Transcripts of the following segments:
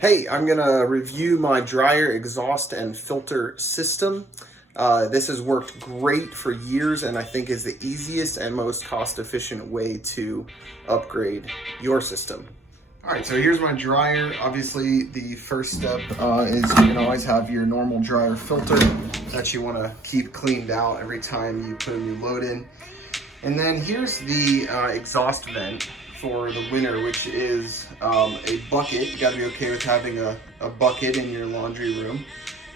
Hey, I'm gonna review my dryer exhaust and filter system. This has worked great for years and I think is the easiest and most cost-efficient way to upgrade your system. All right, so here's my dryer. Obviously, the first step is you can always have your normal dryer filter that you wanna keep cleaned out every time you put a new load in. And then here's the exhaust vent for the winter, which is a bucket. You gotta be okay with having a bucket in your laundry room.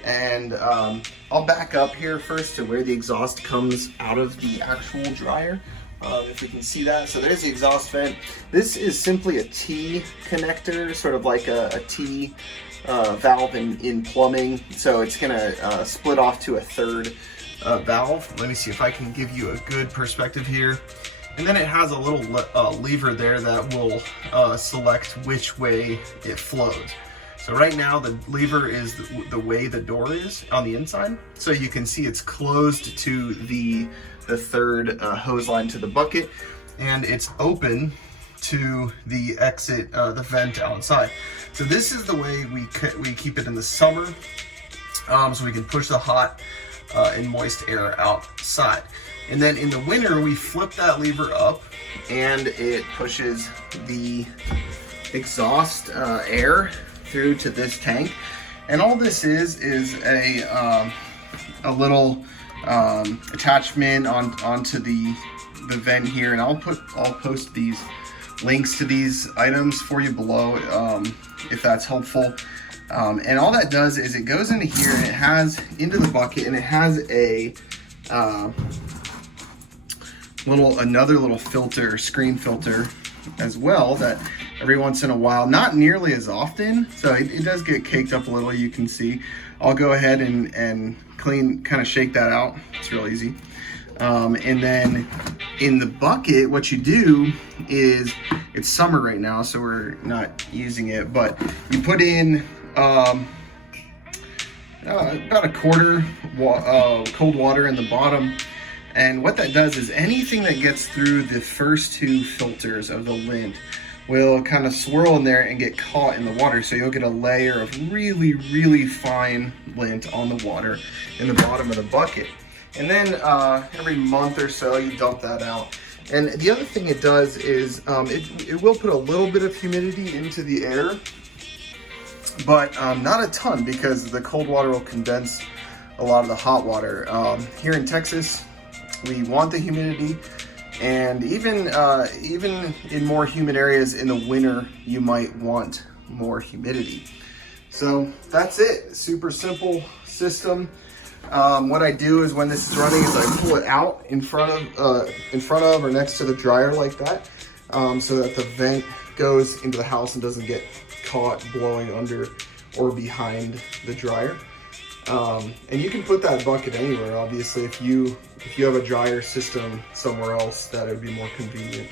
And I'll back up here first to where the exhaust comes out of the actual dryer. If we can see that. So there's the exhaust vent. This is simply a T connector, sort of like a T valve in plumbing. So it's gonna split off to a third valve. Let me see if I can give you a good perspective here. And then it has a little lever there that will select which way it flows. So right now the lever is the way the door is on the inside. So you can see it's closed to the third hose line to the bucket, and it's open to the exit, the vent outside. So this is the way we keep it in the summer, so we can push the hot and moist air outside. And then in the winter, we flip that lever up and it pushes the exhaust air through to this tank. And all this is a little attachment onto the vent here. And I'll post these links to these items for you below if that's helpful. And all that does is it goes into here and it has into the bucket, and it has a another little filter, screen filter as well, that every once in a while, not nearly as often, so it does get caked up a little, you can see. I'll go ahead and clean, kind of shake that out. It's real easy. And then in the bucket, what you do is, it's summer right now, so we're not using it, but you put in about a quarter cold water in the bottom. And what that does is anything that gets through the first two filters of the lint will kind of swirl in there and get caught in the water. So you'll get a layer of really, really fine lint on the water in the bottom of the bucket. And then every month or so, you dump that out. And the other thing it does is it will put a little bit of humidity into the air, but not a ton, because the cold water will condense a lot of the hot water. Here in Texas, we want the humidity, and even in more humid areas in the winter, you might want more humidity. So that's it. Super simple system. What I do is, when this is running, is I pull it out in front of or next to the dryer like that, so that the vent goes into the house and doesn't get caught blowing under or behind the dryer. And you can put that bucket anywhere, obviously. If you have a dryer system somewhere else, that would be more convenient.